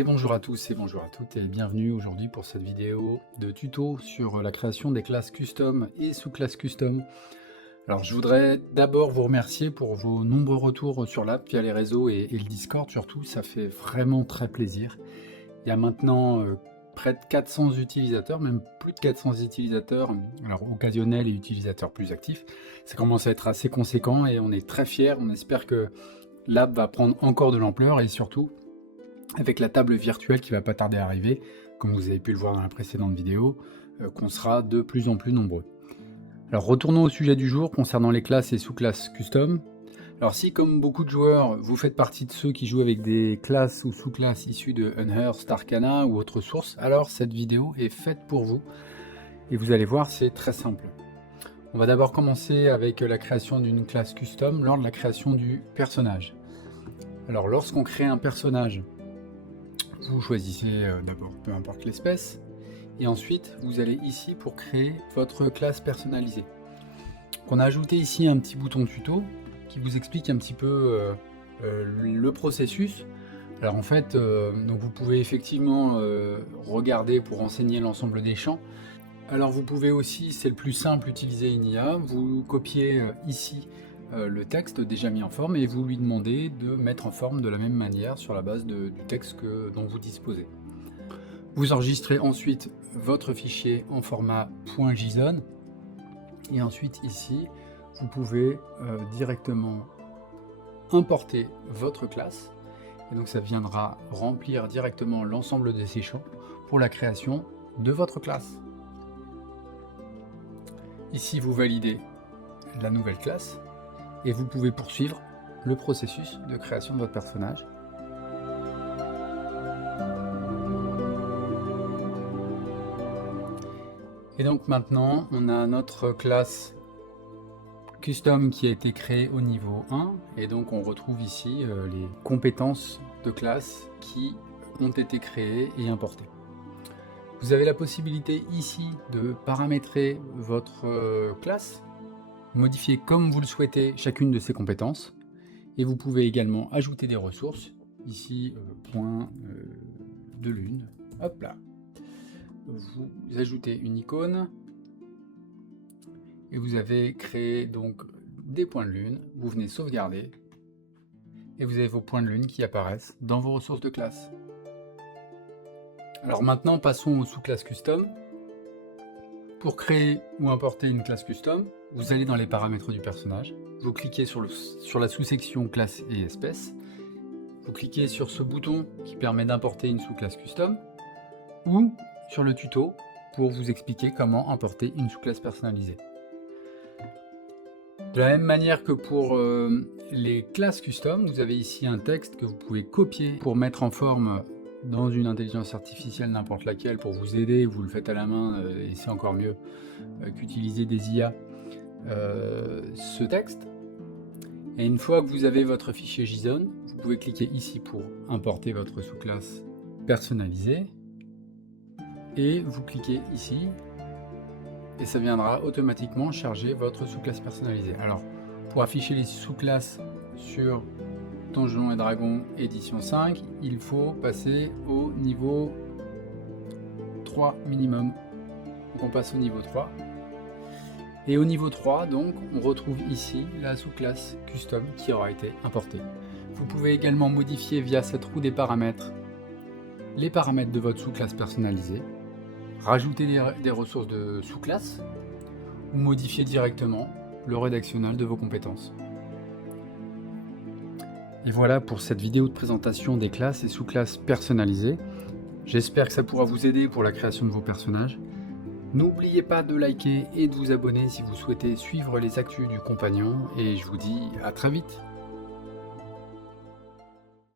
Et bonjour à tous et bonjour à toutes et bienvenue aujourd'hui pour cette vidéo de tuto sur la création des classes custom et sous-classes custom. Alors je voudrais d'abord vous remercier pour vos nombreux retours sur l'app via les réseaux et le Discord surtout, ça fait vraiment très plaisir. Il y a maintenant près de 400 utilisateurs, même plus de 400 utilisateurs, alors occasionnels et utilisateurs plus actifs. Ça commence à être assez conséquent et on est très fiers, on espère que l'app va prendre encore de l'ampleur et surtout avec la table virtuelle qui va pas tarder à arriver, comme vous avez pu le voir dans la précédente vidéo, qu'on sera de plus en plus nombreux. Alors retournons au sujet du jour concernant les classes et sous-classes custom. Alors si, comme beaucoup de joueurs, vous faites partie de ceux qui jouent avec des classes ou sous-classes issues de Unhearst, Arcana ou autres sources, alors cette vidéo est faite pour vous. Et vous allez voir, c'est très simple. On va d'abord commencer avec la création d'une classe custom lors de la création du personnage. Alors lorsqu'on crée un personnage, vous choisissez d'abord peu importe l'espèce, et ensuite vous allez ici pour créer votre classe personnalisée. On a ajouté ici un petit bouton tuto qui vous explique un petit peu le processus. Alors en fait, donc vous pouvez effectivement regarder pour renseigner l'ensemble des champs. Alors vous pouvez aussi, c'est le plus simple, utiliser une IA, vous copiez ici le texte déjà mis en forme et vous lui demandez de mettre en forme de la même manière sur la base du texte dont vous disposez. Vous enregistrez ensuite votre fichier en format .json et ensuite ici vous pouvez directement importer votre classe et donc ça viendra remplir directement l'ensemble de ces champs pour la création de votre classe. Ici vous validez la nouvelle classe et vous pouvez poursuivre le processus de création de votre personnage. Et donc maintenant, on a notre classe custom qui a été créée au niveau 1, et donc on retrouve ici les compétences de classe qui ont été créées et importées. Vous avez la possibilité ici de paramétrer votre classe, modifier comme vous le souhaitez chacune de ces compétences, et vous pouvez également ajouter des ressources, ici point de lune, hop là, vous ajoutez une icône, et vous avez créé donc des points de lune, vous venez sauvegarder, et vous avez vos points de lune qui apparaissent dans vos ressources de classe. Alors maintenant passons aux sous-classes custom. Pour créer ou importer une classe custom, vous allez dans les paramètres du personnage, vous cliquez sur la sous-section classe et espèces, vous cliquez sur ce bouton qui permet d'importer une sous-classe custom, ou sur le tuto pour vous expliquer comment importer une sous-classe personnalisée. De la même manière que pour les classes custom, vous avez ici un texte que vous pouvez copier pour mettre en forme dans une intelligence artificielle n'importe laquelle pour vous aider, vous le faites à la main et c'est encore mieux qu'utiliser des IA ce texte. Et une fois que vous avez votre fichier JSON, vous pouvez cliquer ici pour importer votre sous-classe personnalisée et vous cliquez ici et ça viendra automatiquement charger votre sous-classe personnalisée. Alors pour afficher les sous-classes sur Donjons et Dragons édition 5, il faut passer au niveau 3 minimum. Donc on passe au niveau 3. Et au niveau 3, donc, on retrouve ici la sous-classe custom qui aura été importée. Vous pouvez également modifier via cette roue des paramètres les paramètres de votre sous-classe personnalisée, rajouter des ressources de sous-classe ou modifier directement le rédactionnel de vos compétences. Et voilà pour cette vidéo de présentation des classes et sous-classes personnalisées. J'espère que ça pourra vous aider pour la création de vos personnages. N'oubliez pas de liker et de vous abonner si vous souhaitez suivre les actus du compagnon et je vous dis à très vite.